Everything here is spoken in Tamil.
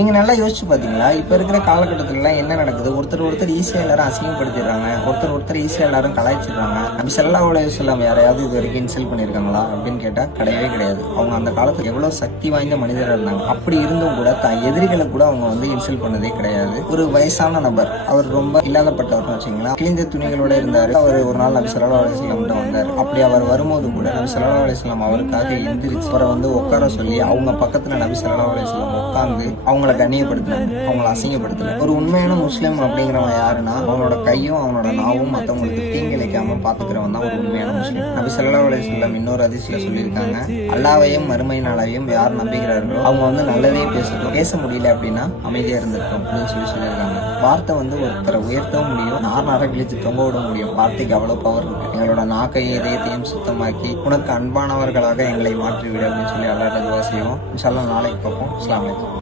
நீங்க நல்லா யோசிச்சு பாத்தீங்களா? இப்ப இருக்கிற காலகட்டத்துல என்ன நடக்குது? ஒருத்தர் ஈஸியா எல்லாரும் அசிங்கப்படுத்திடுறாங்க, ஒருத்தர் ஈஸியா எல்லாரும் கலாய்ச்சிடுறாங்க. நபி ஸல்லல்லாஹு அலைஹி வஸல்லம் யாரையாவது இது வரைக்கும் இன்சல்ட் பண்ணிருக்காங்களா அப்படின்னு கேட்டா கிடையவே கிடையாது. அவங்க அந்த காலத்துல எவ்வளவு சக்தி வாய்ந்த மனிதர்கள் இருந்தாங்க. அப்படி இருந்தும் கூட தான் எதிரிகளை கூட அவங்க வந்து இன்சல்ட் பண்ணதே கிடையாது. ஒரு வயசான நபர், அவர் ரொம்ப இல்லாதப்பட்டவர்னு வச்சுங்களா, கிழிந்த துணிகளோட இருந்தாரு. அவர் ஒரு நாள் நபி ஸல்லல்லாஹு அலைஹி வஸல்லம் கிட்ட வந்தார். அப்படி அவர் வரும்போது கூட நபி ஸல்லல்லாஹு அலைஹி வஸல்லம் அவருக்காக எந்திரிச்சு அவரை வந்து உட்கார சொல்லி அவங்க பக்கத்துல நபி ஸல்லல்லாஹு அலைஹி வஸல்லம் உட்கார்ந்து அவங்கள கண்ணியப்படுத்தினாங்க, அவங்கள அசிங்கப்படுத்தல. ஒரு உண்மையான முஸ்லிம் அப்படிங்கிறவன் யாருன்னா, அவனோட கையும் அவனோட நாவும் மற்றவங்களுக்கு தீங்கிழைக்காம பாத்துக்கிறவன் தான் ஒரு உண்மையான முஸ்லிம். நபி ஸல்லல்லாஹு அலைஹி வஸல்லம் இன்னொரு ஹதீஸ்ல சொல்லியிருக்காங்க, அல்லாஹ்வையும் மறுமை நாளையும் யார் நம்புகிறார்களோ அவங்க வந்து நல்லதே பேசட்டும், பேச முடியல அப்படின்னா அமைதியா இருந்திருக்கும் அப்படின்னு சொல்லியிருக்காங்க. வார்த்தை வந்து ஒருத்தரை உயர்த்தவும் முடியும், நார கிழிச்சு தொங்க விட முடியும். வார்த்தைக்கு அவ்வளவு பவர் இருக்கு. எங்களோட நாக்கையும் இதயத்தையும் சுத்தமாக்கி உனக்கு அன்பானவர்களாக எங்களை மாற்றிவிடு அப்படின்னு சொல்லி அல்லாஹ்ட்ட துஆ செய்வோம். இன்ஷா அல்லாஹ் நாளைக்கு பார்ப்போம். அஸ்ஸலாமு அலைக்கும்.